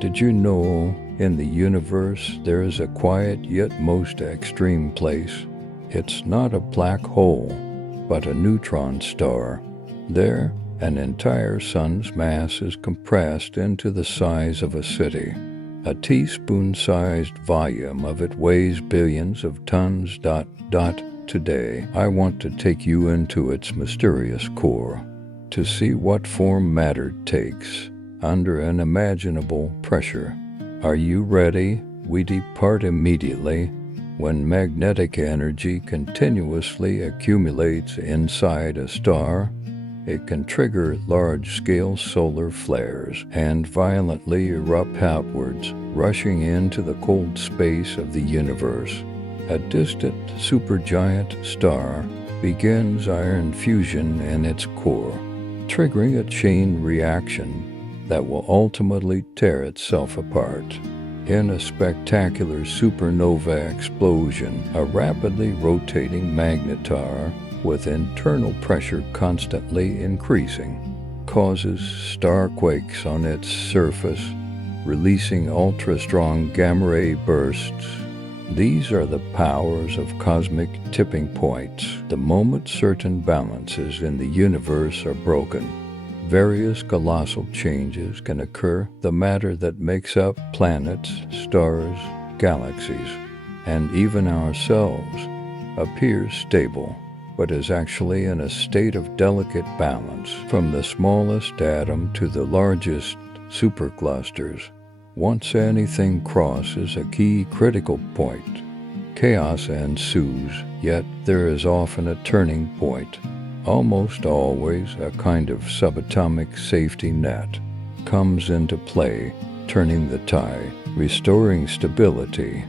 Did you know in the universe there is a quiet yet most extreme place? It's not a black hole, but a neutron star. There, an entire sun's mass is compressed into the size of a city. A teaspoon-sized volume of it weighs billions of tons. Today, I want to take you into its mysterious core, to see what form matter takes under unimaginable pressure. Are you ready? We depart immediately. When magnetic energy continuously accumulates inside a star, it can trigger large-scale solar flares and violently erupt outwards, rushing into the cold space of the universe. A distant supergiant star begins iron fusion in its core, triggering a chain reaction that will ultimately tear itself apart. In a spectacular supernova explosion, a rapidly rotating magnetar with internal pressure constantly increasing causes starquakes on its surface, releasing ultra-strong gamma-ray bursts. These are the powers of cosmic tipping points. The moment certain balances in the universe are broken, various colossal changes can occur. The matter that makes up planets, stars, galaxies, and even ourselves appears stable, but is actually in a state of delicate balance. From the smallest atom to the largest superclusters, once anything crosses a key critical point, chaos ensues. Yet there is often a turning point. Almost always a kind of subatomic safety net comes into play, turning the tide, restoring stability,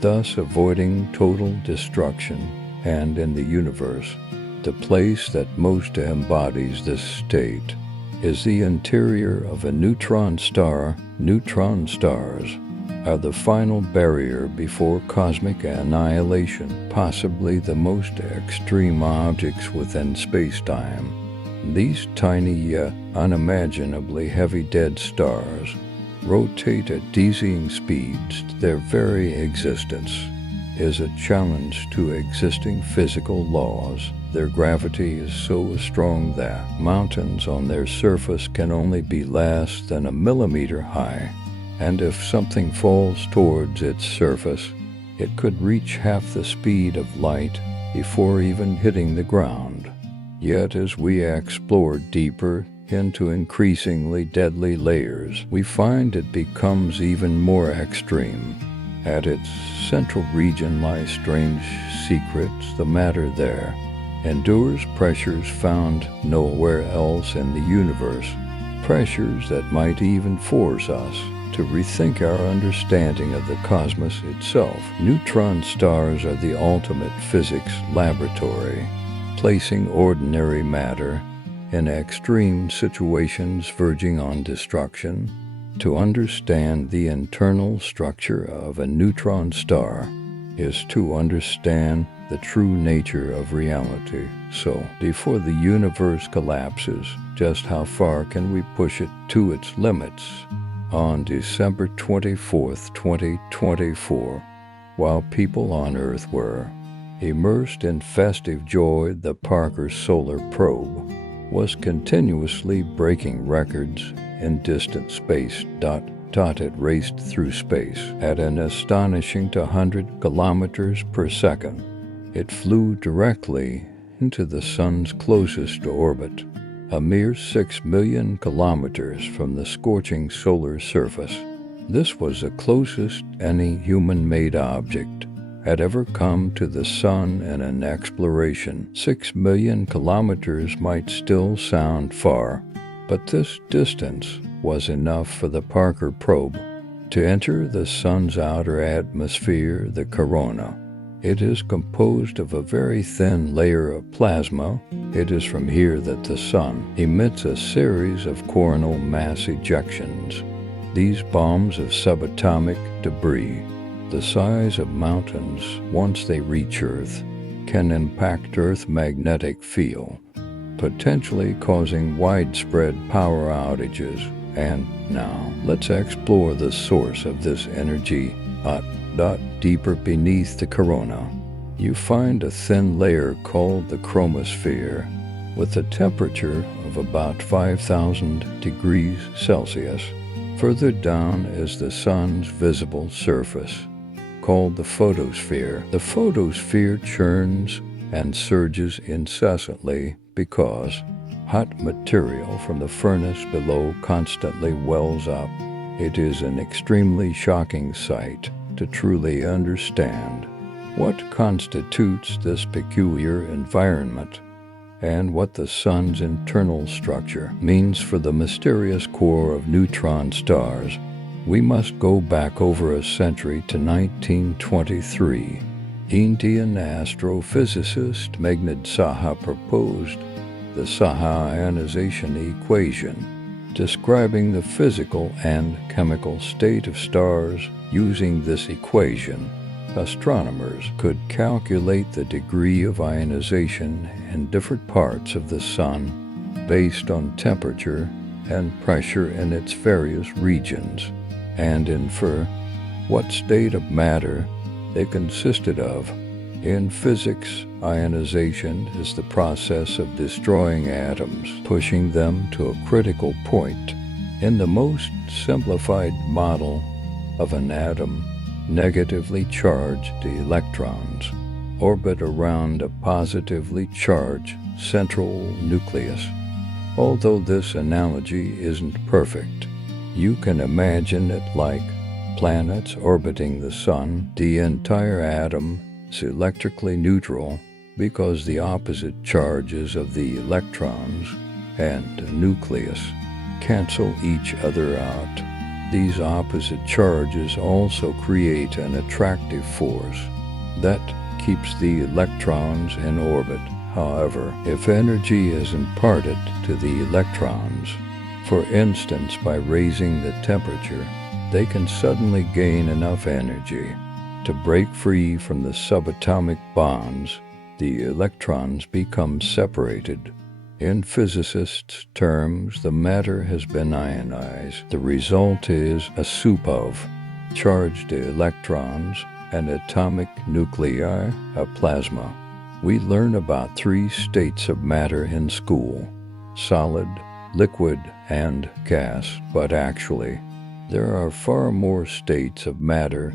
thus avoiding total destruction. And in the universe, the place that most embodies this state is the interior of a neutron star. Neutron stars are the final barrier before cosmic annihilation, possibly the most extreme objects within space-time. These tiny, unimaginably heavy dead stars rotate at dizzying speeds. Their very existence is a challenge to existing physical laws. Their gravity is so strong that mountains on their surface can only be less than a millimeter high, and if something falls towards its surface, it could reach half the speed of light before even hitting the ground. Yet as we explore deeper into increasingly deadly layers, we find it becomes even more extreme. At its central region lie strange secrets. The matter there endures pressures found nowhere else in the universe, pressures that might even force us to rethink our understanding of the cosmos itself. Neutron stars are the ultimate physics laboratory, placing ordinary matter in extreme situations verging on destruction. To understand the internal structure of a neutron star is to understand the true nature of reality. So, before the universe collapses, just how far can we push it to its limits? On December 24th, 2024, while people on Earth were immersed in festive joy, the Parker Solar Probe was continuously breaking records in distant space. It raced through space at an astonishing 200 kilometers per second. It flew directly into the sun's closest orbit, a mere 6 million kilometers from the scorching solar surface. This was the closest any human-made object had ever come to the sun in an exploration. 6 million kilometers might still sound far, but this distance was enough for the Parker probe to enter the sun's outer atmosphere, the corona. It is composed of a very thin layer of plasma. It is from here that the sun emits a series of coronal mass ejections. These bombs of subatomic debris, the size of mountains once they reach Earth, can impact Earth's magnetic field, potentially causing widespread power outages And now, let's explore the source of this energy. Deeper beneath the corona, you find a thin layer called the chromosphere, with a temperature of about 5,000 degrees Celsius. Further down is the sun's visible surface, called the photosphere. The photosphere churns and surges incessantly because hot material from the furnace below constantly wells up. It is an extremely shocking sight to truly understand what constitutes this peculiar environment and what the sun's internal structure means for the mysterious core of neutron stars. We must go back over a century to 1923. Indian astrophysicist Meghnad Saha proposed the Saha ionization equation, describing the physical and chemical state of stars. Using this equation, astronomers could calculate the degree of ionization in different parts of the sun based on temperature and pressure in its various regions, and infer what state of matter they consisted of. In physics, ionization is the process of destroying atoms, pushing them to a critical point. In the most simplified model of an atom, negatively charged electrons orbit around a positively charged central nucleus. Although this analogy isn't perfect, you can imagine it like planets orbiting the sun. The entire atom is electrically neutral because the opposite charges of the electrons and nucleus cancel each other out. These opposite charges also create an attractive force that keeps the electrons in orbit. However, if energy is imparted to the electrons, for instance by raising the temperature, they can suddenly gain enough energy to break free from the subatomic bonds. The electrons become separated. In physicists' terms, the matter has been ionized. The result is a soup of charged electrons and atomic nuclei, a plasma. We learn about 3 states of matter in school: solid, liquid, and gas. But actually, there are far more states of matter.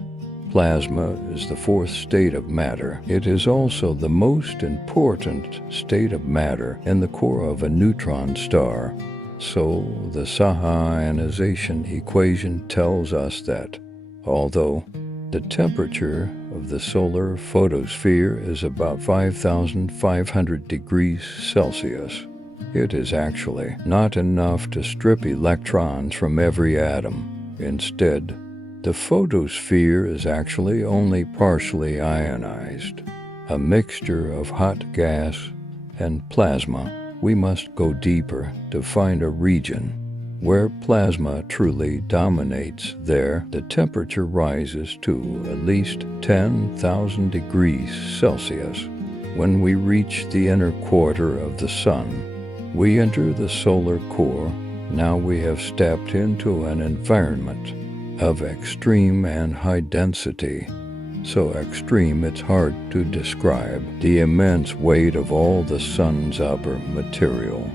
Plasma is the 4th state of matter. It is also the most important state of matter in the core of a neutron star. So the Saha ionization equation tells us that, although the temperature of the solar photosphere is about 5,500 degrees Celsius, it is actually not enough to strip electrons from every atom. Instead, the photosphere is actually only partially ionized, a mixture of hot gas and plasma. We must go deeper to find a region where plasma truly dominates. There, the temperature rises to at least 10,000 degrees Celsius. When we reach the inner quarter of the sun, we enter the solar core. Now we have stepped into an environment of extreme and high density. So extreme it's hard to describe. The immense weight of all the sun's upper material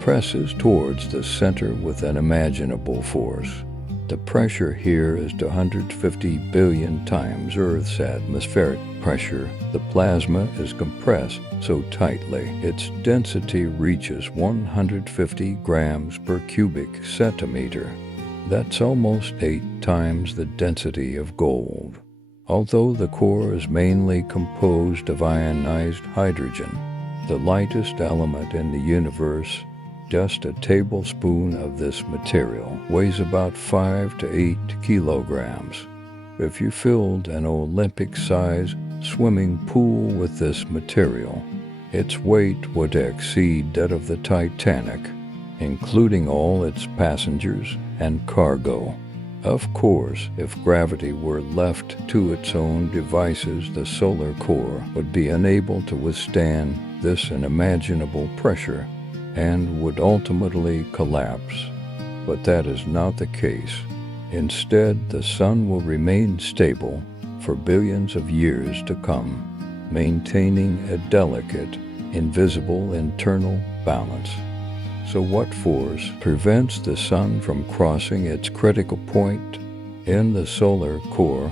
presses towards the center with an unimaginable force. The pressure here is 250 billion times Earth's atmospheric pressure. The plasma is compressed so tightly its density reaches 150 grams per cubic centimeter. That's almost 8 times the density of gold. Although the core is mainly composed of ionized hydrogen, the lightest element in the universe, just a tablespoon of this material, weighs about 5 to 8 kilograms. If you filled an Olympic-sized swimming pool with this material, its weight would exceed that of the Titanic, including all its passengers and cargo. Of course, if gravity were left to its own devices, the solar core would be unable to withstand this unimaginable pressure and would ultimately collapse. but that is not the case. Instead, the sun will remain stable for billions of years to come, maintaining a delicate, invisible internal balance. So what force prevents the sun from crossing its critical point? In the solar core,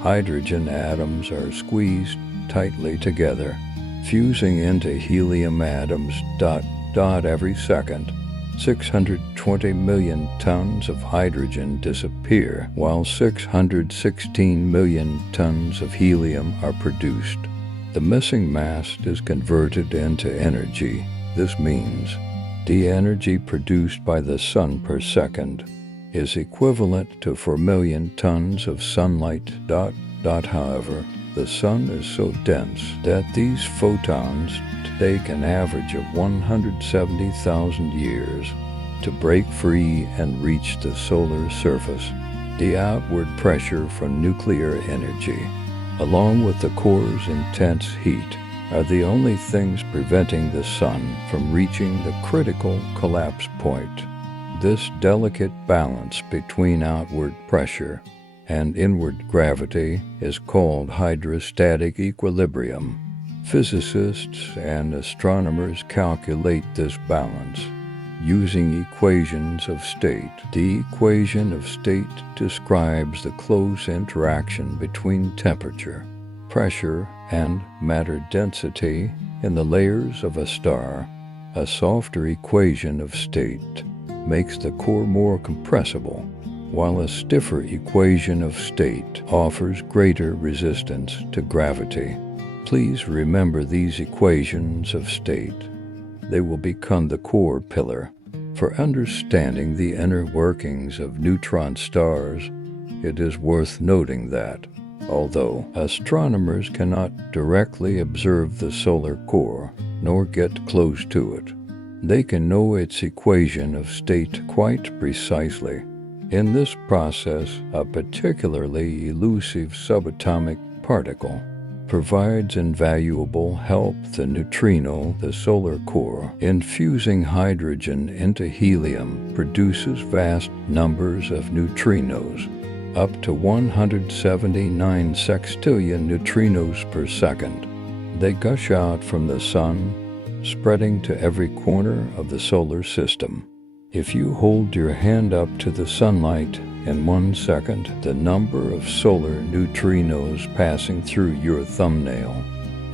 hydrogen atoms are squeezed tightly together, fusing into helium atoms every second. 620 million tons of hydrogen disappear, while 616 million tons of helium are produced. The missing mass is converted into energy. This means the energy produced by the sun per second is equivalent to 4 million tons of sunlight. However, the sun is so dense that these photons take an average of 170,000 years to break free and reach the solar surface. The outward pressure from nuclear energy, along with the core's intense heat, are the only things preventing the sun from reaching the critical collapse point. This delicate balance between outward pressure and inward gravity is called hydrostatic equilibrium. Physicists and astronomers calculate this balance using equations of state. The equation of state describes the close interaction between temperature, pressure, and matter density in the layers of a star. A softer equation of state makes the core more compressible, while a stiffer equation of state offers greater resistance to gravity. Please remember these equations of state. They will become the core pillar for understanding the inner workings of neutron stars. It is worth noting that, although astronomers cannot directly observe the solar core nor get close to it, they can know its equation of state quite precisely. In this process, a particularly elusive subatomic particle provides invaluable help. The neutrino, the solar core, infusing hydrogen into helium, produces vast numbers of neutrinos, up to 179 sextillion neutrinos per second. They gush out from the sun, spreading to every corner of the solar system. If you hold your hand up to the sunlight in 1 second, the number of solar neutrinos passing through your thumbnail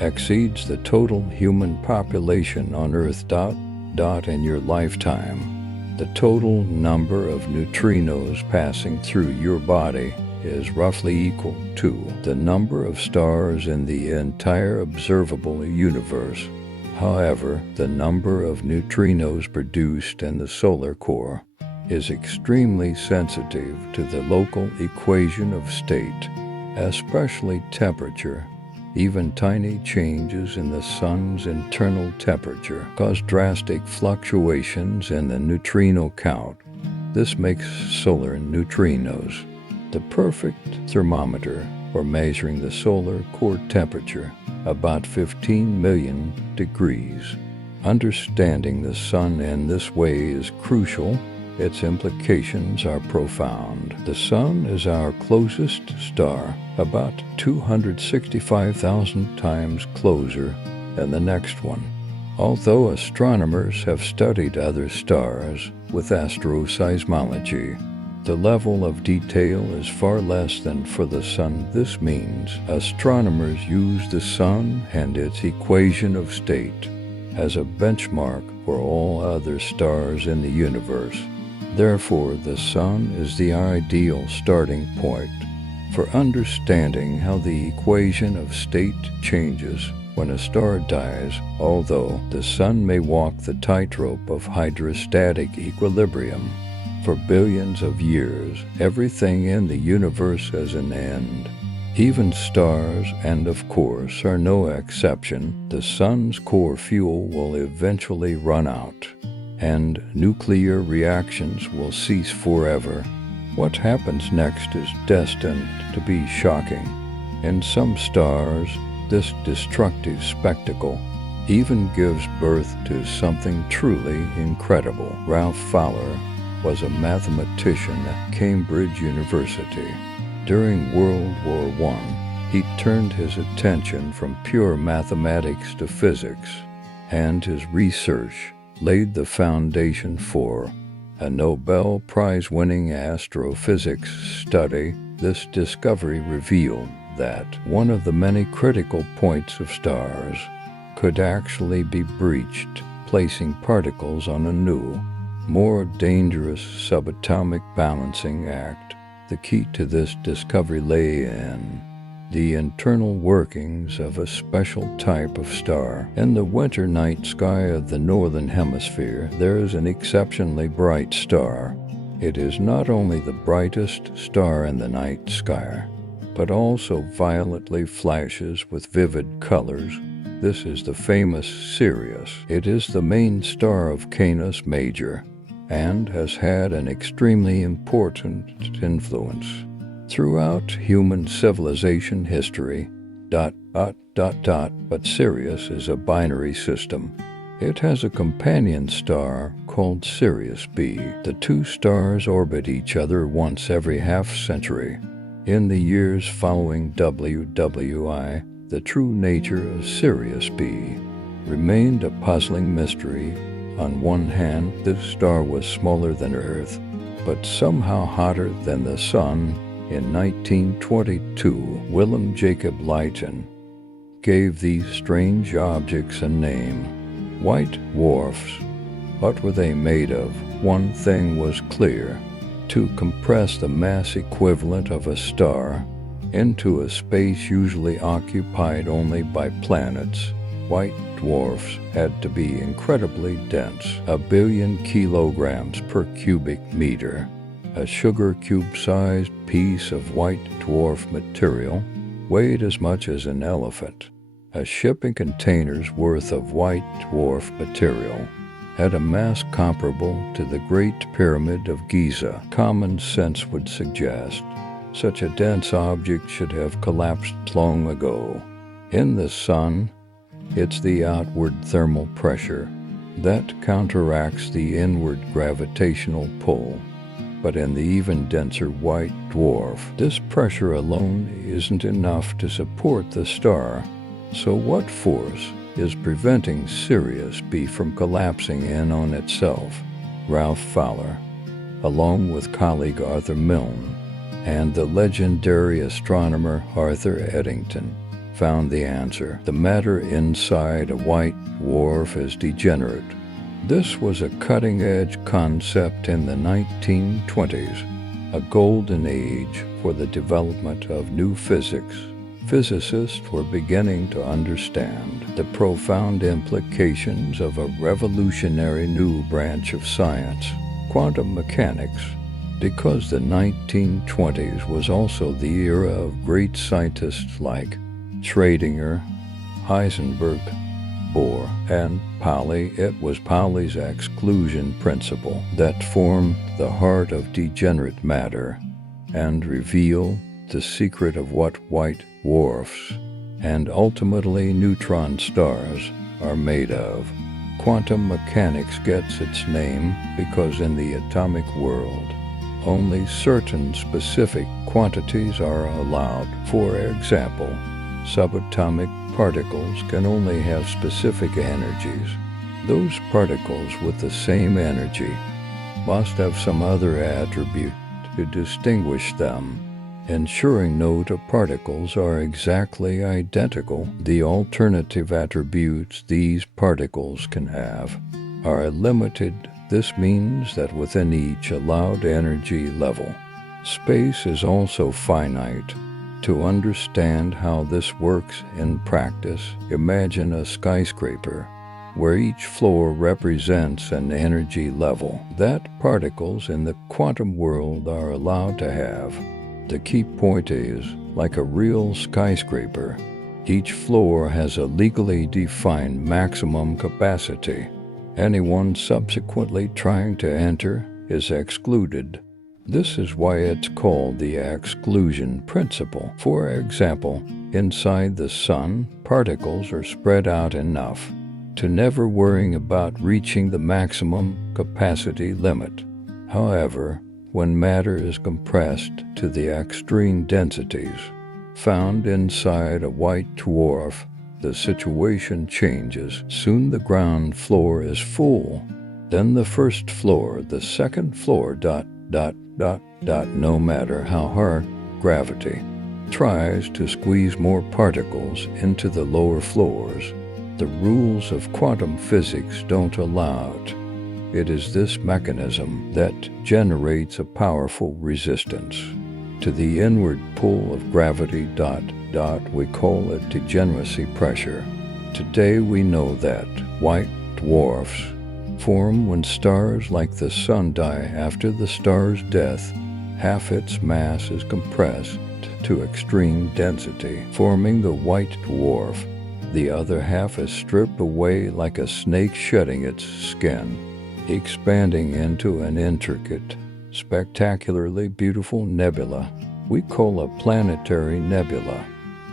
exceeds the total human population on Earth. In your lifetime, the total number of neutrinos passing through your body is roughly equal to the number of stars in the entire observable universe. However, the number of neutrinos produced in the solar core is extremely sensitive to the local equation of state, especially temperature. Even tiny changes in the sun's internal temperature cause drastic fluctuations in the neutrino count. This makes solar neutrinos the perfect thermometer for measuring the solar core temperature, about 15 million degrees. Understanding the sun in this way is crucial. Its implications are profound. The sun is our closest star, about 265,000 times closer than the next one. Although astronomers have studied other stars with astroseismology, the level of detail is far less than for the sun. This means astronomers use the sun and its equation of state as a benchmark for all other stars in the universe. Therefore, the sun is the ideal starting point for understanding how the equation of state changes when a star dies. Although the sun may walk the tightrope of hydrostatic equilibrium for billions of years, everything in the universe has an end. Even stars, and of course, are no exception. The sun's core fuel will eventually run out, and nuclear reactions will cease forever. What happens next is destined to be shocking. In some stars, this destructive spectacle even gives birth to something truly incredible. Ralph Fowler, was a mathematician at Cambridge University. During World War I, he turned his attention from pure mathematics to physics, and his research laid the foundation for a Nobel Prize-winning astrophysics study. This discovery revealed that one of the many critical points of stars could actually be breached, placing particles on a new, more dangerous subatomic balancing act. The key to this discovery lay in the internal workings of a special type of star. In the winter night sky of the northern hemisphere, there is an exceptionally bright star. It is not only the brightest star in the night sky, but also violently flashes with vivid colors. This is the famous Sirius. It is the main star of Canis Major and has had an extremely important influence throughout human civilization history. But Sirius is a binary system. It has a companion star called Sirius B. The two stars orbit each other once every half-century. In the years following WWI, the true nature of Sirius B remained a puzzling mystery. On one hand, this star was smaller than Earth, but somehow hotter than the Sun. In 1922, Willem Jacob Leyden gave these strange objects a name: white dwarfs. What were they made of? One thing was clear: to compress the mass equivalent of a star into a space usually occupied only by planets, white dwarfs had to be incredibly dense, 1 billion kilograms per cubic meter. A sugar cube-sized piece of white dwarf material weighed as much as an elephant. A shipping container's worth of white dwarf material had a mass comparable to the Great Pyramid of Giza. Common sense would suggest such a dense object should have collapsed long ago. In the Sun, it's the outward thermal pressure that counteracts the inward gravitational pull. But in the even denser white dwarf, this pressure alone isn't enough to support the star. So what force is preventing Sirius B from collapsing in on itself? Ralph Fowler, along with colleague Arthur Milne and the legendary astronomer Arthur Eddington, found the answer. The matter inside a white dwarf is degenerate. This was a cutting-edge concept in the 1920s, a golden age for the development of new physics. Physicists were beginning to understand the profound implications of a revolutionary new branch of science, quantum mechanics. Because the 1920s was also the era of great scientists like Schrödinger, Heisenberg, Bohr, and Pauli, it was Pauli's exclusion principle that formed the heart of degenerate matter and revealed the secret of what white dwarfs and ultimately neutron stars are made of. Quantum mechanics gets its name because in the atomic world, only certain specific quantities are allowed. For example, subatomic particles can only have specific energies. Those particles with the same energy must have some other attribute to distinguish them, ensuring no two particles are exactly identical. The alternative attributes these particles can have are limited. This means that within each allowed energy level, space is also finite. To understand how this works in practice, imagine a skyscraper where each floor represents an energy level that particles in the quantum world are allowed to have. The key point is, like a real skyscraper, each floor has a legally defined maximum capacity. Anyone subsequently trying to enter is excluded. This is why it's called the exclusion principle. For example, inside the Sun, particles are spread out enough to never worrying about reaching the maximum capacity limit. However, when matter is compressed to the extreme densities found inside a white dwarf, the situation changes. Soon the ground floor is full, then the first floor, the second floor, ... No matter how hard gravity tries to squeeze more particles into the lower floors, the rules of quantum physics don't allow it. It is this mechanism that generates a powerful resistance to the inward pull of gravity. We call it degeneracy pressure. Today we know that white dwarfs form when stars like the Sun die. After the star's death, half its mass is compressed to extreme density, forming the white dwarf. The other half is stripped away like a snake shedding its skin, expanding into an intricate, spectacularly beautiful nebula we call a planetary nebula.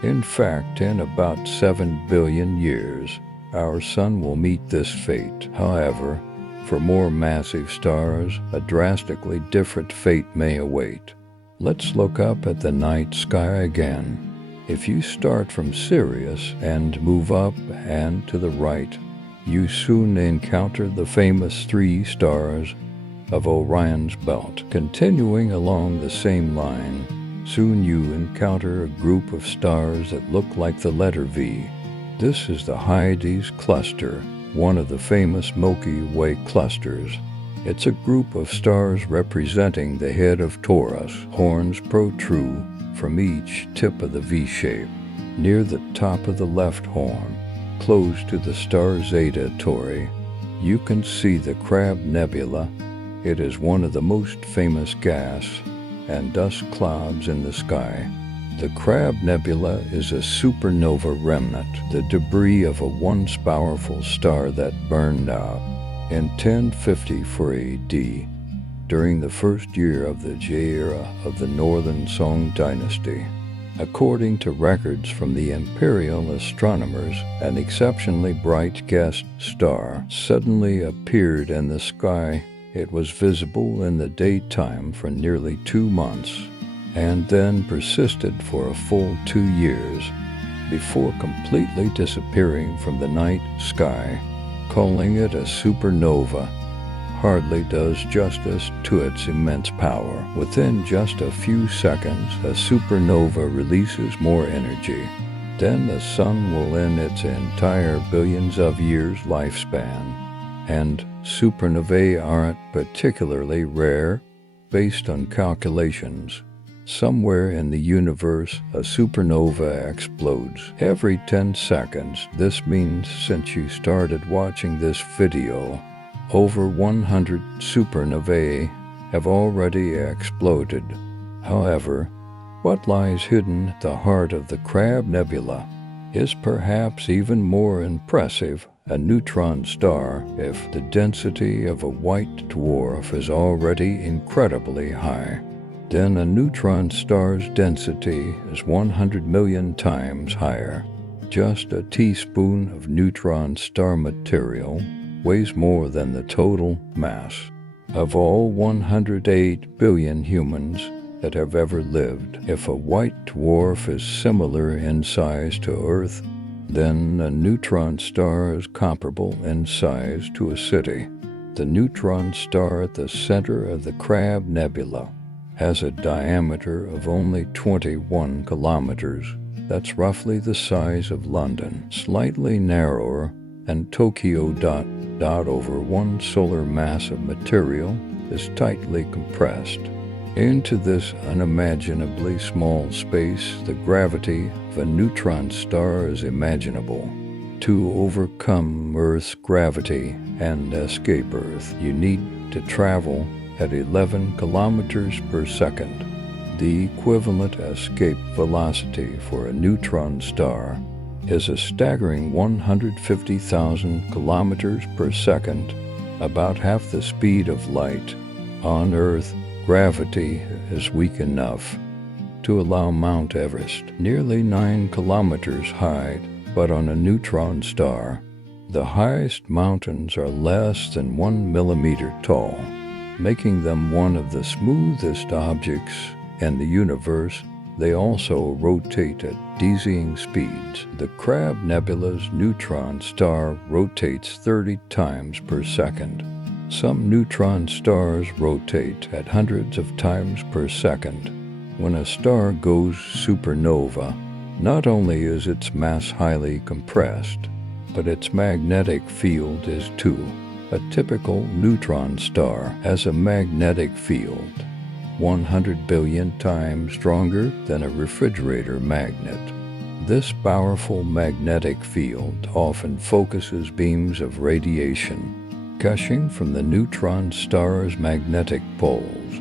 In fact, in about 7 billion years, our Sun will meet this fate. However, for more massive stars, a drastically different fate may await. Let's look up at the night sky again. If you start from Sirius and move up and to the right, you soon encounter the famous 3 stars of Orion's belt. Continuing along the same line, soon you encounter a group of stars that look like the letter V. This is the Hyades cluster, one of the famous Milky Way clusters. It's a group of stars representing the head of Taurus. Horns protrude from each tip of the V shape. Near the top of the left horn, close to the star Zeta Tauri, you can see the Crab Nebula. It is one of the most famous gas and dust clouds in the sky. The Crab Nebula is a supernova remnant, the debris of a once powerful star that burned out in 1054 AD during the first year of the J era of the Northern Song dynasty. According to records from the imperial astronomers, an exceptionally bright guest star suddenly appeared in the sky. It was visible in the daytime for nearly 2 months, and then persisted for a full 2 years before completely disappearing from the night sky. Calling it a supernova hardly does justice to its immense power. Within just a few seconds, a supernova releases more energy than the Sun will in its entire billions of years lifespan. And supernovae aren't particularly rare. Based on calculations, somewhere in the universe, a supernova explodes every 10 seconds. This means since you started watching this video, over 100 supernovae have already exploded. However, what lies hidden at the heart of the Crab Nebula is perhaps even more impressive. A neutron star, if the density of a white dwarf is already incredibly high, then a neutron star's density is 100 million times higher. Just a teaspoon of neutron star material weighs more than the total mass of all 108 billion humans that have ever lived. If a white dwarf is similar in size to Earth, then a neutron star is comparable in size to a city. The neutron star at the center of the Crab Nebula has a diameter of only 21 kilometers. That's roughly the size of London, slightly narrower than Tokyo. Over one solar mass of material is tightly compressed into this unimaginably small space. The gravity of a neutron star is imaginable. To overcome Earth's gravity and escape Earth, you need to travel at 11 kilometers per second. The equivalent escape velocity for a neutron star is a staggering 150,000 kilometers per second, about half the speed of light. On Earth, gravity is weak enough to allow Mount Everest, nearly 9 kilometers high, but on a neutron star, the highest mountains are less than 1 millimeter tall. making them one of the smoothest objects in the universe. They also rotate at dizzying speeds. The Crab Nebula's neutron star rotates 30 times per second. Some neutron stars rotate at hundreds of times per second. When a star goes supernova, not only is its mass highly compressed, but its magnetic field is too. A typical neutron star has a magnetic field 100 billion times stronger than a refrigerator magnet. This powerful magnetic field often focuses beams of radiation gushing from the neutron star's magnetic poles.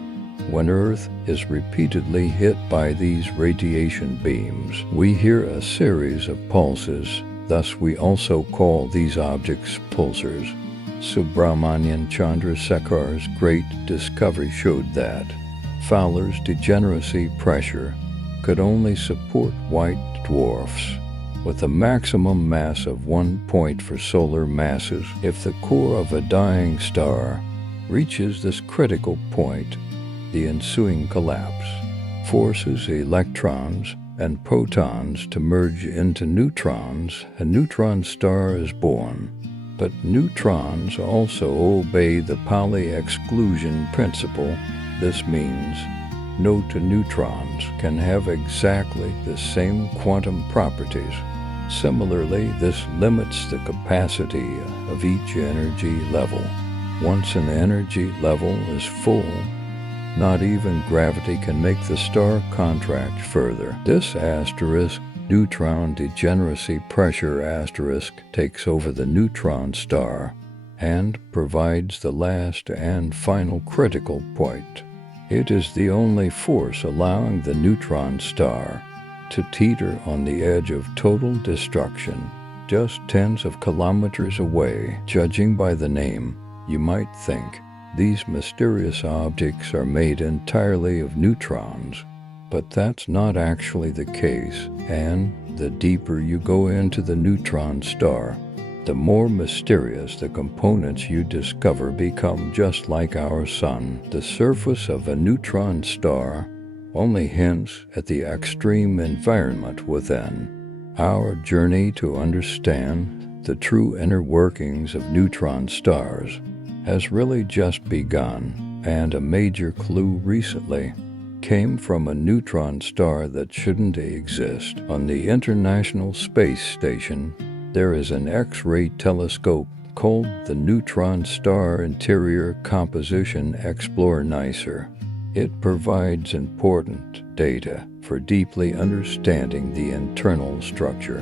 When Earth is repeatedly hit by these radiation beams, we hear a series of pulses. Thus, we also call these objects pulsars. Subramanian Chandrasekhar's great discovery showed that Fowler's degeneracy pressure could only support white dwarfs with a maximum mass of 1 point for solar masses. If the core of a dying star reaches this critical point, the ensuing collapse forces electrons and protons to merge into neutrons. A neutron star is born. But neutrons also obey the Pauli exclusion principle. This means no two neutrons can have exactly the same quantum properties. Similarly, this limits the capacity of each energy level. Once an energy level is full, not even gravity can make the star contract further. This asterisk neutron degeneracy pressure asterisk takes over the neutron star and provides the last and final critical point. It is the only force allowing the neutron star to teeter on the edge of total destruction, just tens of kilometers away. Judging by the name, you might think these mysterious objects are made entirely of neutrons. But that's not actually the case, and the deeper you go into the neutron star, the more mysterious the components you discover become. Just like our sun, the surface of a neutron star only hints at the extreme environment within. Our journey to understand the true inner workings of neutron stars has really just begun, and a major clue recently came from a neutron star that shouldn't exist. On the International Space Station, there is an X-ray telescope called the Neutron Star Interior Composition Explorer. It provides important data for deeply understanding the internal structure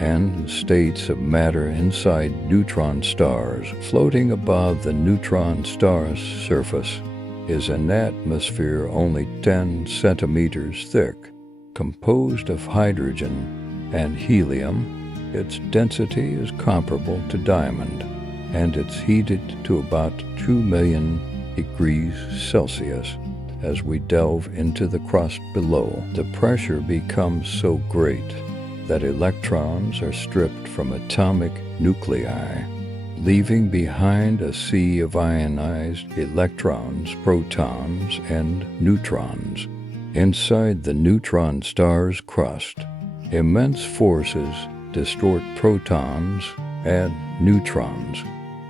and states of matter inside neutron stars. Floating above the neutron star's surface is an atmosphere only 10 centimeters thick, composed of hydrogen and helium. Its density is comparable to diamond, and it's heated to about 2 million degrees Celsius. As we delve into the crust below, the pressure becomes so great that electrons are stripped from atomic nuclei, leaving behind a sea of ionized electrons, protons, and neutrons. Inside the neutron star's crust, immense forces distort protons and neutrons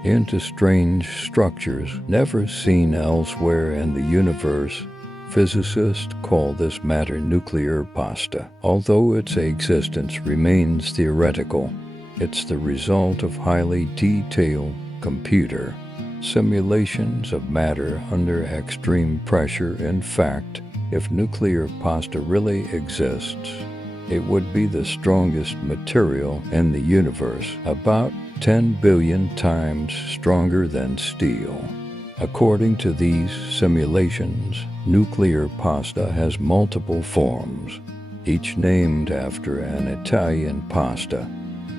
into strange structures never seen elsewhere in the universe. Physicists call this matter nuclear pasta. Although its existence remains theoretical, it's the result of highly detailed computer simulations of matter under extreme pressure. In fact, if nuclear pasta really exists, it would be the strongest material in the universe, about 10 billion times stronger than steel. According to these simulations, nuclear pasta has multiple forms, each named after an Italian pasta.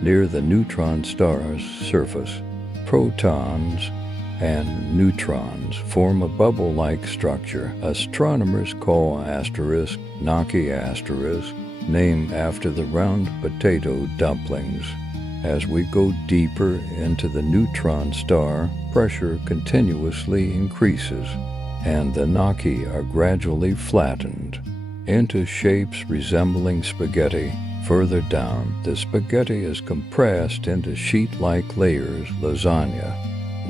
Near the neutron star's surface, protons and neutrons form a bubble-like structure astronomers call asterisk Naki asterisk, named after the round potato dumplings As we go deeper into the neutron star, pressure continuously increases, and the Naki are gradually flattened into shapes resembling spaghetti. Further down, the spaghetti is compressed into sheet-like layers, lasagna.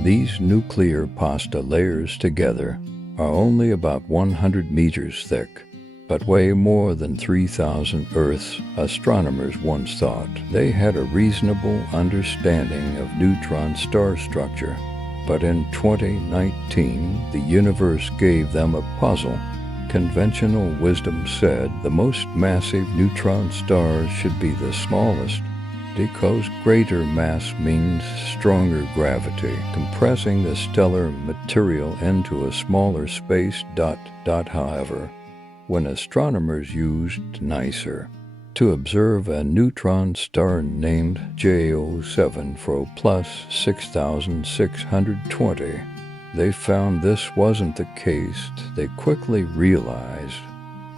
These nuclear pasta layers together are only about 100 meters thick, but weigh more than 3,000 Earths. Astronomers once thought they had a reasonable understanding of neutron star structure, but in 2019, the universe gave them a puzzle. Conventional wisdom said the most massive neutron stars should be the smallest, because greater mass means stronger gravity, compressing the stellar material into a smaller space. However, when astronomers used NICER to observe a neutron star named J07 plus 6620, they found this wasn't the case. They quickly realized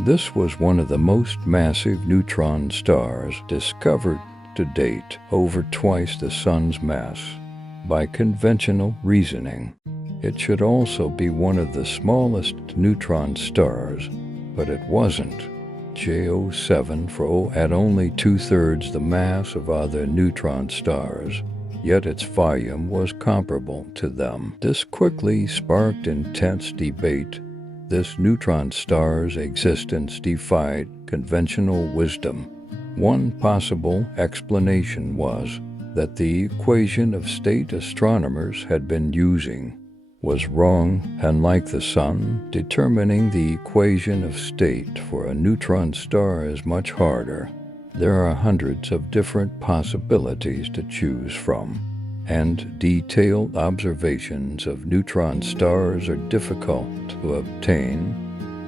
this was one of the most massive neutron stars discovered to date, over twice the Sun's mass. By conventional reasoning, it should also be one of the smallest neutron stars, but it wasn't. J07 had only 2/3 the mass of other neutron stars, yet its volume was comparable to them. This quickly sparked intense debate. This neutron star's existence defied conventional wisdom. One possible explanation was that the equation of state astronomers had been using was wrong, and like the Sun, determining the equation of state for a neutron star is much harder. There are hundreds of different possibilities to choose from, and detailed observations of neutron stars are difficult to obtain.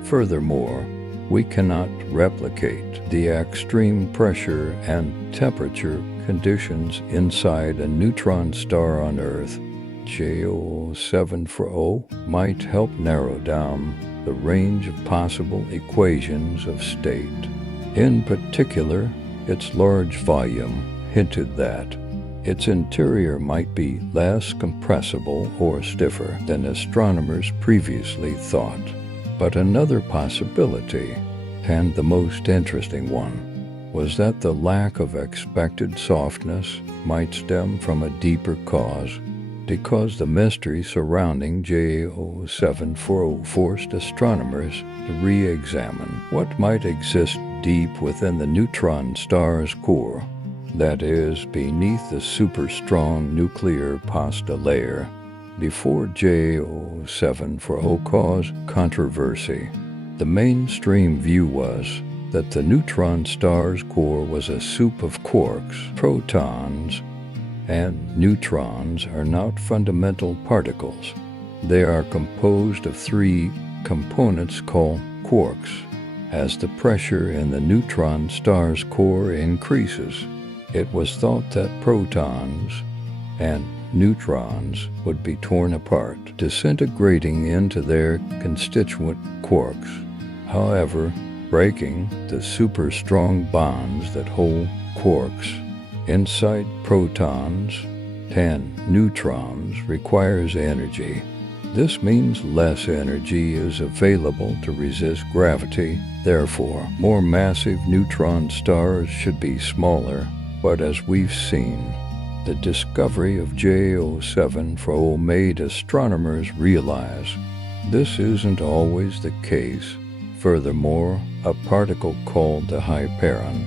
Furthermore, we cannot replicate the extreme pressure and temperature conditions inside a neutron star on Earth. J07 might help narrow down the range of possible equations of state. In particular, its large volume hinted that its interior might be less compressible or stiffer than astronomers previously thought. But another possibility, and the most interesting one, was that the lack of expected softness might stem from a deeper cause, because the mystery surrounding J07 forced astronomers to re-examine what might exist deep within the neutron star's core, that is, beneath the super-strong nuclear pasta layer. Before J07 caused controversy, the mainstream view was that the neutron star's core was a soup of quarks. Protons and neutrons are not fundamental particles. They are composed of three components called quarks. As the pressure in the neutron star's core increases, it was thought that protons and neutrons would be torn apart, disintegrating into their constituent quarks. However, breaking the super-strong bonds that hold quarks inside protons and neutrons requires energy. This means less energy is available to resist gravity. Therefore, more massive neutron stars should be smaller. But as we've seen, the discovery of J07 made astronomers realize this isn't always the case. Furthermore, a particle called the hyperon.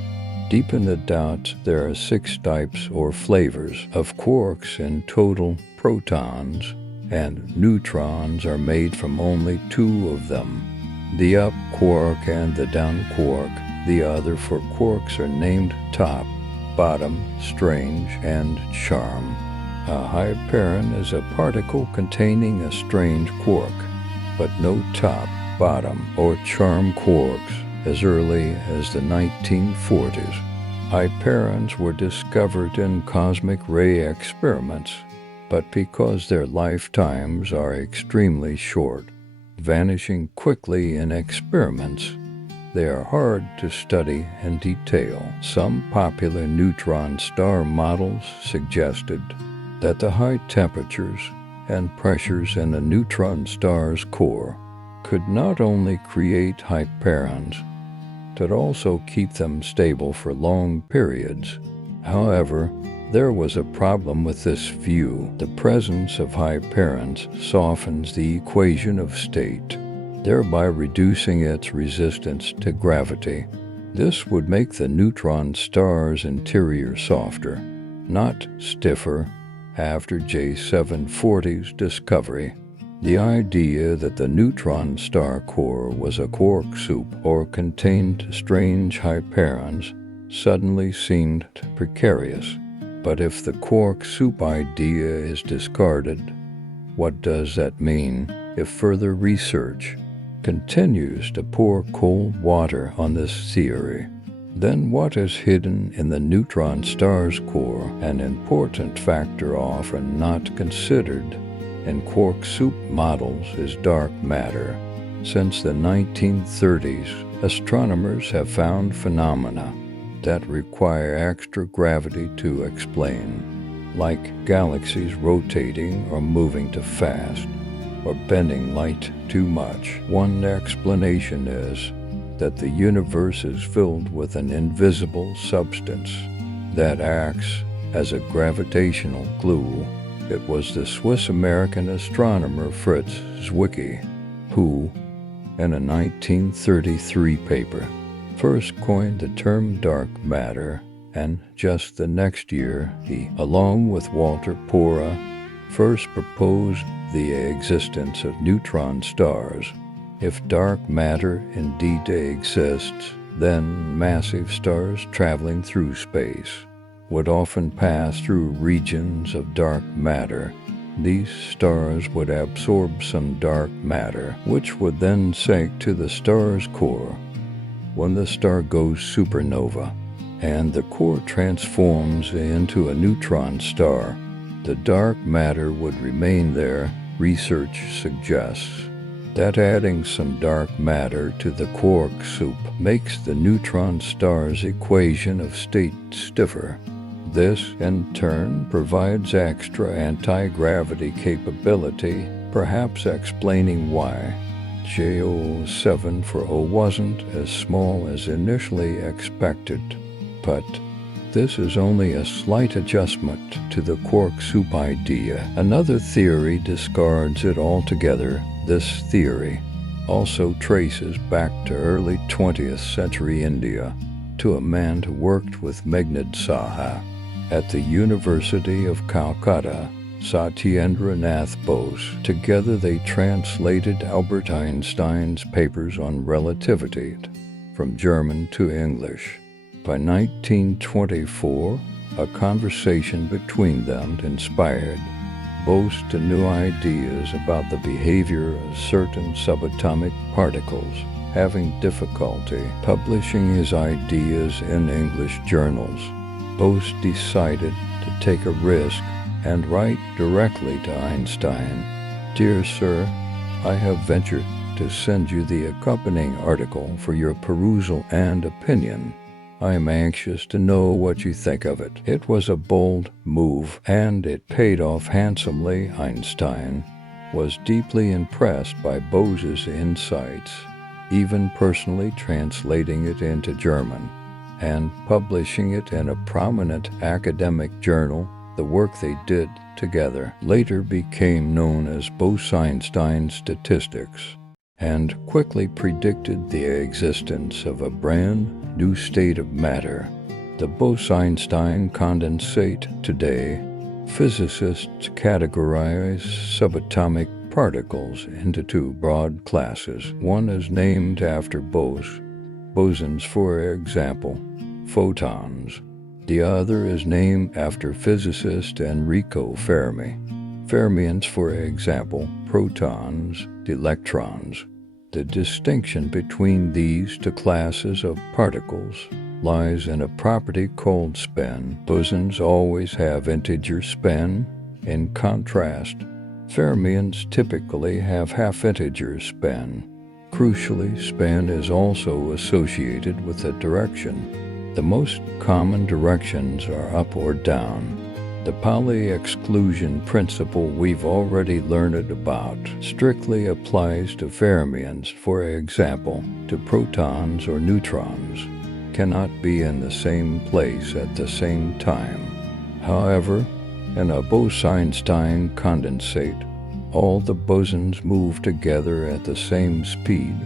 Deep in the dots, there are 6 types or flavors of quarks in total. Protons and neutrons are made from only 2 of them, the up quark and the down quark. The other 4 quarks are named top, bottom, strange, and charm. A hyperon is a particle containing a strange quark, but no top, bottom, or charm quarks. As early as the 1940s, hyperons were discovered in cosmic ray experiments, but because their lifetimes are extremely short, vanishing quickly in experiments, they are hard to study in detail. Some popular neutron star models suggested that the high temperatures and pressures in a neutron star's core could not only create hyperons, but also keep them stable for long periods. However, there was a problem with this view. The presence of hyperons softens the equation of state, thereby reducing its resistance to gravity. This would make the neutron star's interior softer, not stiffer, after J740's discovery. The idea that the neutron star core was a quark soup or contained strange hyperons suddenly seemed precarious. But if the quark soup idea is discarded, what does that mean if further research continues to pour cold water on this theory? Then what is hidden in the neutron star's core? An important factor often not considered in quark soup models is dark matter. Since the 1930s, astronomers have found phenomena that require extra gravity to explain, like galaxies rotating or moving too fast, or bending light too much. One explanation is that the universe is filled with an invisible substance that acts as a gravitational glue. It was the Swiss-American astronomer Fritz Zwicky who, in a 1933 paper, first coined the term dark matter, and just the next year he, along with Walter Pora, first proposed the existence of neutron stars. If dark matter indeed exists, then massive stars traveling through space would often pass through regions of dark matter. These stars would absorb some dark matter, which would then sink to the star's core. When the star goes supernova and the core transforms into a neutron star, the dark matter would remain there. Research suggests that adding some dark matter to the quark soup makes the neutron star's equation of state stiffer. This, in turn, provides extra anti-gravity capability, perhaps explaining why J074 wasn't as small as initially expected. But this is only a slight adjustment to the quark soup idea. Another theory discards it altogether. This theory also traces back to early 20th century India, to a man who worked with Meghnad Saha at the University of Calcutta, Satyendra Nath Bose. Together they translated Albert Einstein's papers on relativity from German to English. By 1924, a conversation between them inspired Bose to new ideas about the behavior of certain subatomic particles. Having difficulty publishing his ideas in English journals, Bose decided to take a risk and write directly to Einstein. "Dear Sir, I have ventured to send you the accompanying article for your perusal and opinion. I am anxious to know what you think of it." It was a bold move, and it paid off handsomely. Einstein was deeply impressed by Bose's insights, even personally translating it into German and publishing it in a prominent academic journal. The work they did together later became known as Bose-Einstein statistics, and quickly predicted the existence of a brand new state of matter, the Bose-Einstein condensate. Today, physicists categorize subatomic particles into two broad classes. One is named after Bose, bosons for example, photons. The other is named after physicist Enrico Fermi, fermions for example, protons, electrons. The distinction between these two classes of particles lies in a property called spin. Bosons always have integer spin. In contrast, fermions typically have half-integer spin. Crucially, spin is also associated with a direction. The most common directions are up or down. The Pauli exclusion principle we've already learned about strictly applies to fermions, for example, to protons or neutrons, cannot be in the same place at the same time. However, in a Bose-Einstein condensate, all the bosons move together at the same speed,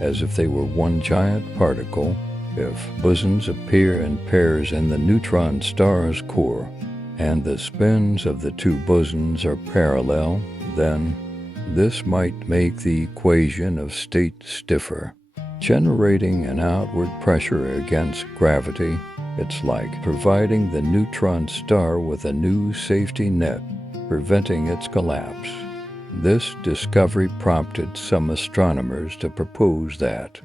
as if they were one giant particle. If bosons appear in pairs in the neutron star's core, and the spins of the two bosons are parallel, then this might make the equation of state stiffer. Generating an outward pressure against gravity, it's like providing the neutron star with a new safety net, preventing its collapse. This discovery prompted some astronomers to propose that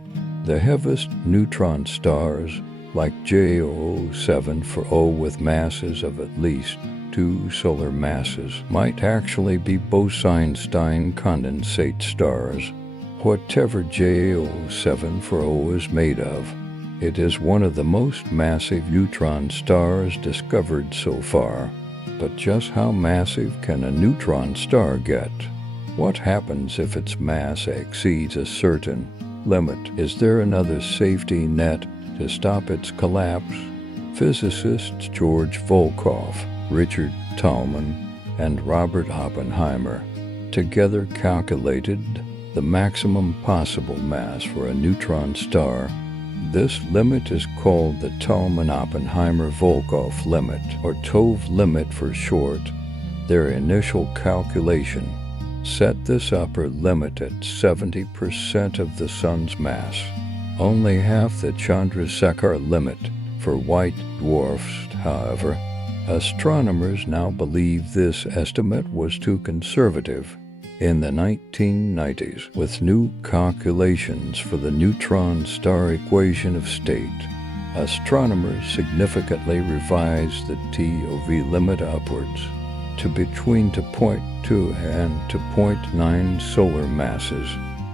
the heaviest neutron stars, like J00740 with masses of at least 2 solar masses, might actually be Bose-Einstein condensate stars. Whatever J00740 is made of, it is one of the most massive neutron stars discovered so far. But just how massive can a neutron star get? What happens if its mass exceeds a certain limit? Is there another safety net to stop its collapse? Physicists George Volkoff, Richard Tolman, and Robert Oppenheimer together calculated the maximum possible mass for a neutron star. This limit is called the Tolman-Oppenheimer-Volkoff limit, or TOV limit for short. Their initial calculation set this upper limit at 70% of the Sun's mass, only half the Chandrasekhar limit for white dwarfs. However, astronomers now believe this estimate was too conservative. In the 1990s, with new calculations for the neutron star equation of state, astronomers significantly revised the TOV limit upwards to between 2.2 and 2.9 solar masses,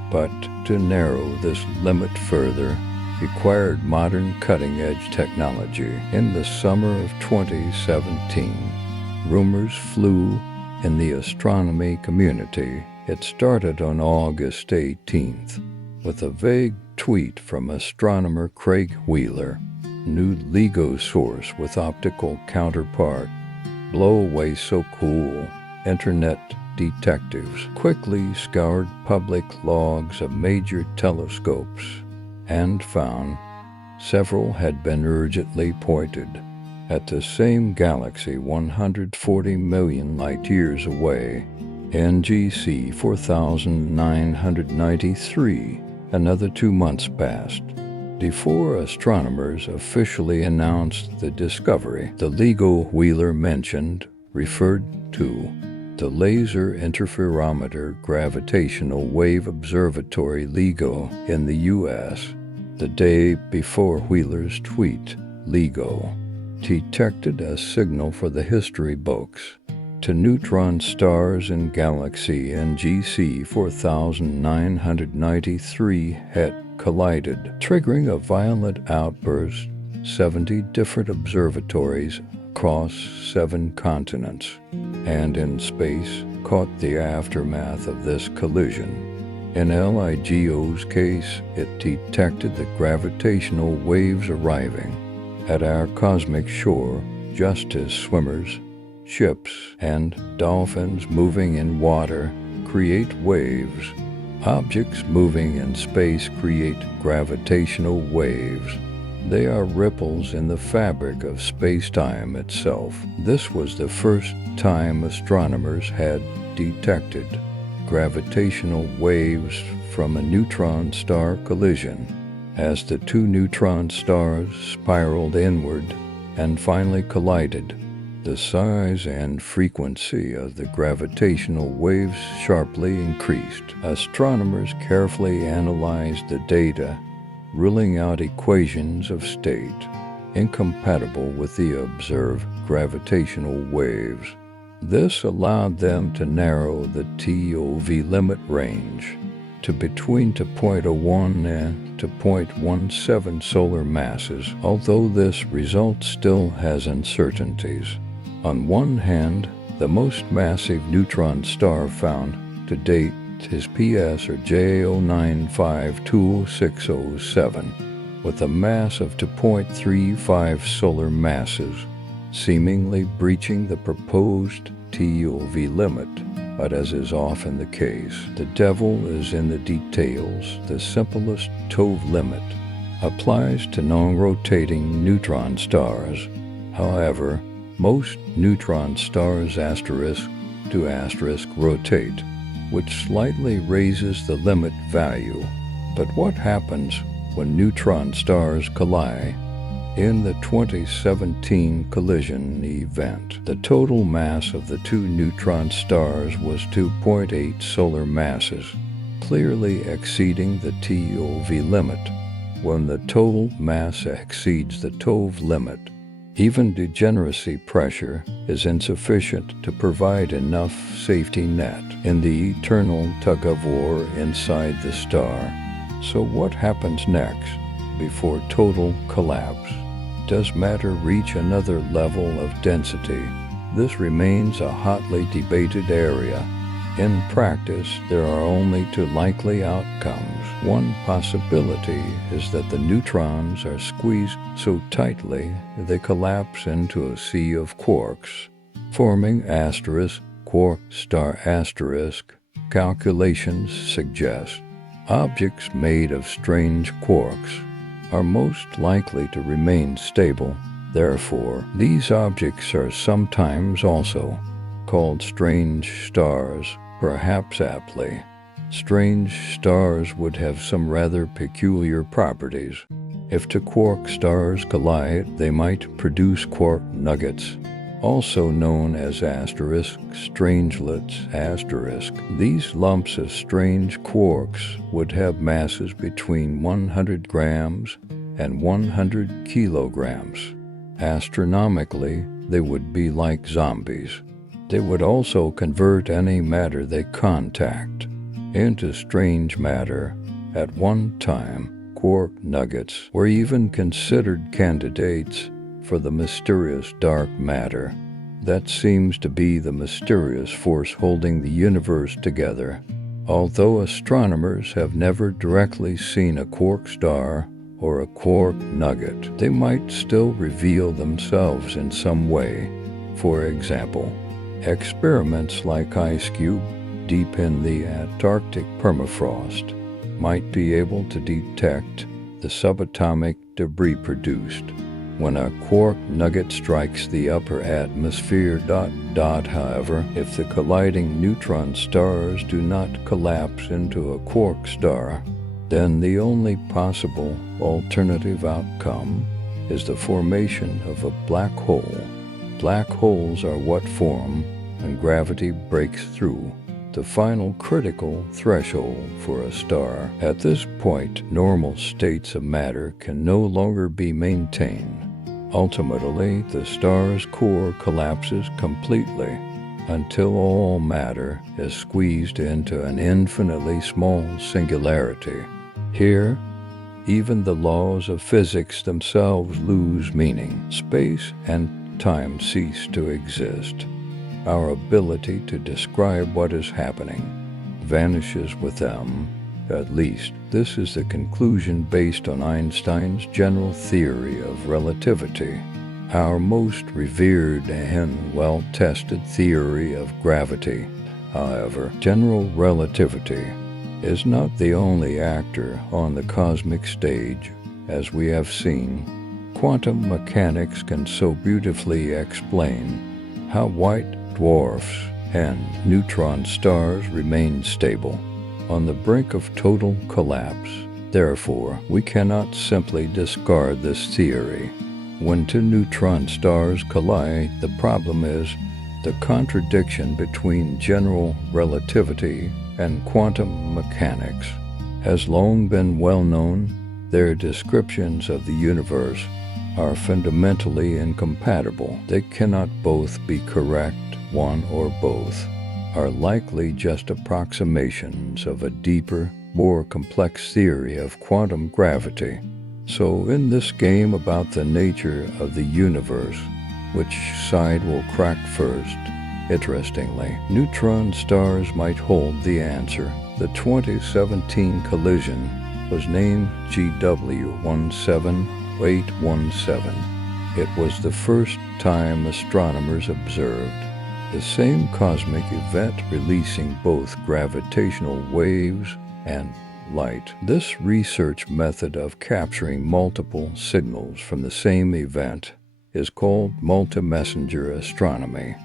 but to narrow this limit further required modern cutting-edge technology. In the summer of 2017, rumors flew in the astronomy community. It started on August 18th with a vague tweet from astronomer Craig Wheeler. New LIGO source with optical counterpart. Blow away so cool. Internet detectives quickly scoured public logs of major telescopes and found several had been urgently pointed at the same galaxy 140 million light-years away, NGC 4993. Another 2 months passed before astronomers officially announced the discovery. The LIGO Wheeler mentioned referred to the Laser Interferometer Gravitational Wave Observatory LIGO in the U.S. The day before Wheeler's tweet, LIGO detected a signal for the history books to neutron stars in galaxy NGC 4993 had collided, triggering a violent outburst. 70 different observatories across 7 continents and in space caught the aftermath of this collision. In LIGO's case, it detected the gravitational waves arriving at our cosmic shore just as swimmers, ships, and dolphins moving in water create waves. Objects moving in space create gravitational waves. They are ripples in the fabric of space-time itself. This was the first time astronomers had detected gravitational waves from a neutron star collision. As the 2 neutron stars spiraled inward and finally collided, the size and frequency of the gravitational waves sharply increased. Astronomers carefully analyzed the data, ruling out equations of state incompatible with the observed gravitational waves. This allowed them to narrow the TOV limit range to between 2.01 and 2.17 solar masses, although this result still has uncertainties. On one hand, the most massive neutron star found to date is PS or J09520607, with a mass of 2.35 solar masses, seemingly breaching the proposed TOV limit. But as is often the case, the devil is in the details. The simplest TOV limit applies to non-rotating neutron stars. However, most neutron stars *** rotate, which slightly raises the limit value. But what happens when neutron stars collide? In the 2017 collision event, the total mass of the two neutron stars was 2.8 solar masses, clearly exceeding the TOV limit. When the total mass exceeds the TOV limit, even degeneracy pressure is insufficient to provide enough safety net in the eternal tug-of-war inside the star. So what happens next, before total collapse? Does matter reach another level of density? This remains a hotly debated area. In practice, there are only two likely outcomes. One possibility is that the neutrons are squeezed so tightly they collapse into a sea of quarks, forming quark star **. Calculations suggest objects made of strange quarks are most likely to remain stable. Therefore, these objects are sometimes also called strange stars, perhaps aptly. Strange stars would have some rather peculiar properties. If two quark stars collide, they might produce quark nuggets, also known as strangelets **. These lumps of strange quarks would have masses between 100 grams and 100 kilograms. Astronomically, they would be like zombies. They would also convert any matter they contact into strange matter. At one time, quark nuggets were even considered candidates for the mysterious dark matter that seems to be the mysterious force holding the universe together. Although astronomers have never directly seen a quark star or a quark nugget, they might still reveal themselves in some way. For example, experiments like ice cube deep in the Antarctic permafrost might be able to detect the subatomic debris produced when a quark nugget strikes the upper atmosphere. However, if the colliding neutron stars do not collapse into a quark star, then the only possible alternative outcome is the formation of a black hole. Black holes are what form when gravity breaks through the final critical threshold for a star. At this point, normal states of matter can no longer be maintained. Ultimately, the star's core collapses completely until all matter is squeezed into an infinitely small singularity. Here, even the laws of physics themselves lose meaning. Space and time cease to exist. Our ability to describe what is happening vanishes with them. At least, this is the conclusion based on Einstein's general theory of relativity. Our most revered and well-tested theory of gravity. However, general relativity is not the only actor on the cosmic stage. As we have seen, quantum mechanics can so beautifully explain how white dwarfs and neutron stars remain stable on the brink of total collapse. Therefore, we cannot simply discard this theory. When two neutron stars collide, the problem is the contradiction between general relativity and quantum mechanics has long been well known. Their descriptions of the universe are fundamentally incompatible. They cannot both be correct. One or both are likely just approximations of a deeper, more complex theory of quantum gravity. So in this game about the nature of the universe, which side will crack first? Interestingly, neutron stars might hold the answer. The 2017 collision was named GW17817. It was the first time astronomers observed the same cosmic event releasing both gravitational waves and light. This research method of capturing multiple signals from the same event is called multi-messenger astronomy.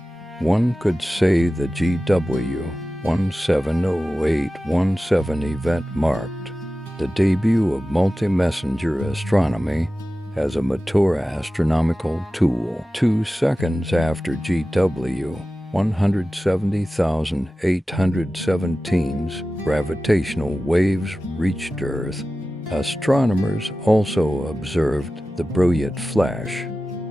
One could say the GW170817 event marked the debut of multi-messenger astronomy as a mature astronomical tool. 2 seconds after GW170,817's gravitational waves reached Earth, astronomers also observed the brilliant flash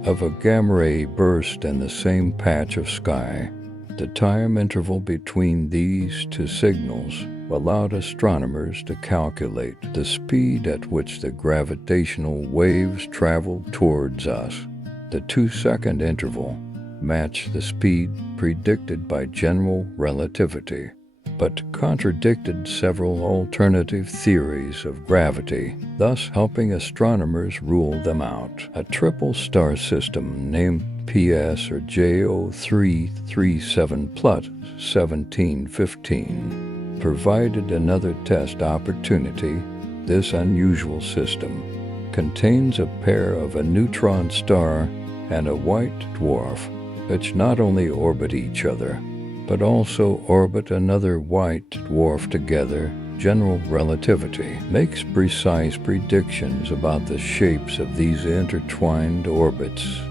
of a gamma ray burst in the same patch of sky. The time interval between these two signals allowed astronomers to calculate the speed at which the gravitational waves traveled towards us. The 2-second interval matched the speed predicted by general relativity, but contradicted several alternative theories of gravity, thus helping astronomers rule them out. A triple star system named PS or J0337 plus 1715 provided another test opportunity. This unusual system contains a pair of a neutron star and a white dwarf, which not only orbit each other, but also orbit another white dwarf together. General relativity makes precise predictions about the shapes of these intertwined orbits.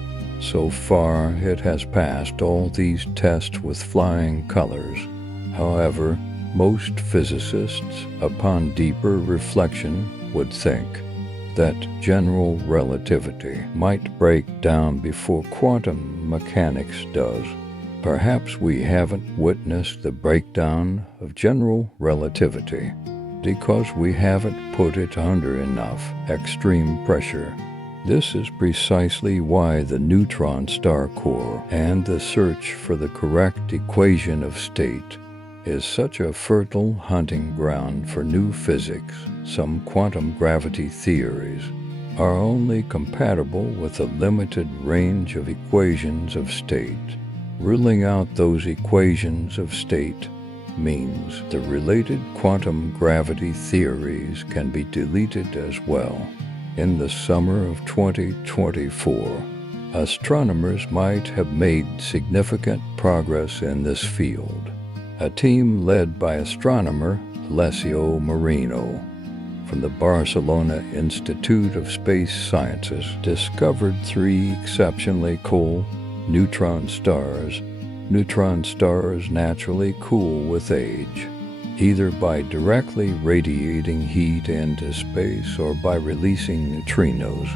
So far, it has passed all these tests with flying colors. However, most physicists, upon deeper reflection, would think that general relativity might break down before quantum mechanics does. Perhaps we haven't witnessed the breakdown of general relativity because we haven't put it under enough extreme pressure. This is precisely why the neutron star core and the search for the correct equation of state is such a fertile hunting ground for new physics. Some quantum gravity theories are only compatible with a limited range of equations of state. Ruling out those equations of state means the related quantum gravity theories can be deleted as well. In the summer of 2024, astronomers might have made significant progress in this field. A team led by astronomer Alessio Marino from the Barcelona Institute of Space Sciences discovered 3 exceptionally cool neutron stars. Neutron stars naturally cool with age, either by directly radiating heat into space or by releasing neutrinos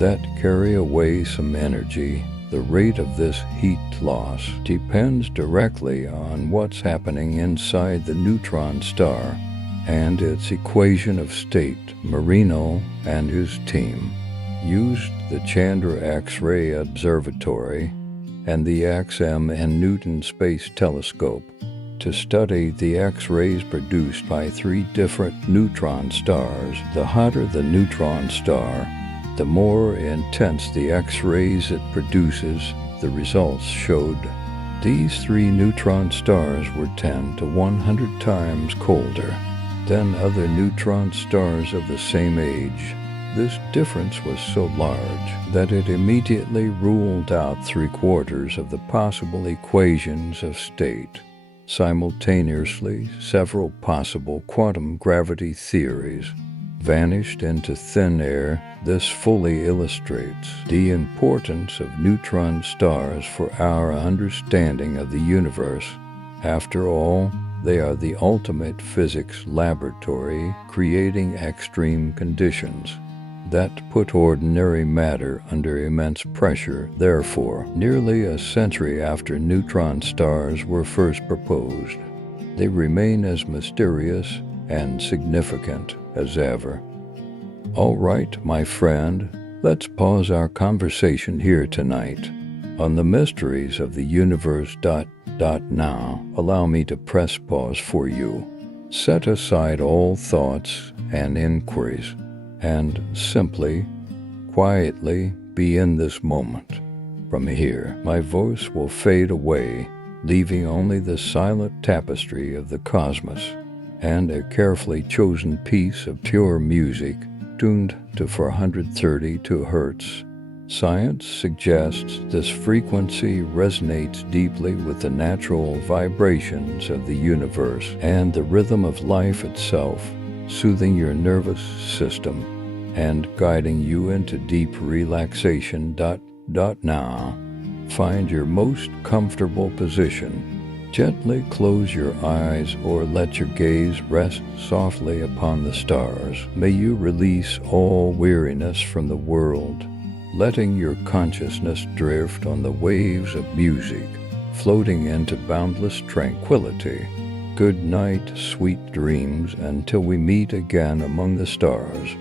that carry away some energy. The rate of this heat loss depends directly on what's happening inside the neutron star and its equation of state. Marino and his team used the Chandra X-ray Observatory and the XM Newton Space Telescope to study the X-rays produced by 3 different neutron stars. The hotter the neutron star, the more intense the X-rays it produces. The results showed these 3 neutron stars were 10 to 100 times colder than other neutron stars of the same age. This difference was so large that it immediately ruled out 3/4 of the possible equations of state. Simultaneously, several possible quantum gravity theories vanished into thin air. This fully illustrates the importance of neutron stars for our understanding of the universe. After all, they are the ultimate physics laboratory, creating extreme conditions that put ordinary matter under immense pressure. Therefore, nearly a century after neutron stars were first proposed, they remain as mysterious and significant as ever. All right, my friend, let's pause our conversation here tonight on the mysteries of the universe. Now, allow me to press pause for you. Set aside all thoughts and inquiries and simply, quietly be in this moment. From here, my voice will fade away, leaving only the silent tapestry of the cosmos and a carefully chosen piece of pure music tuned to 432 Hz. Science suggests this frequency resonates deeply with the natural vibrations of the universe and the rhythm of life itself, soothing your nervous system and guiding you into deep relaxation. Now, find your most comfortable position. Gently close your eyes or let your gaze rest softly upon the stars. May you release all weariness from the world, letting your consciousness drift on the waves of music, floating into boundless tranquility. Good night, sweet dreams, until we meet again among the stars.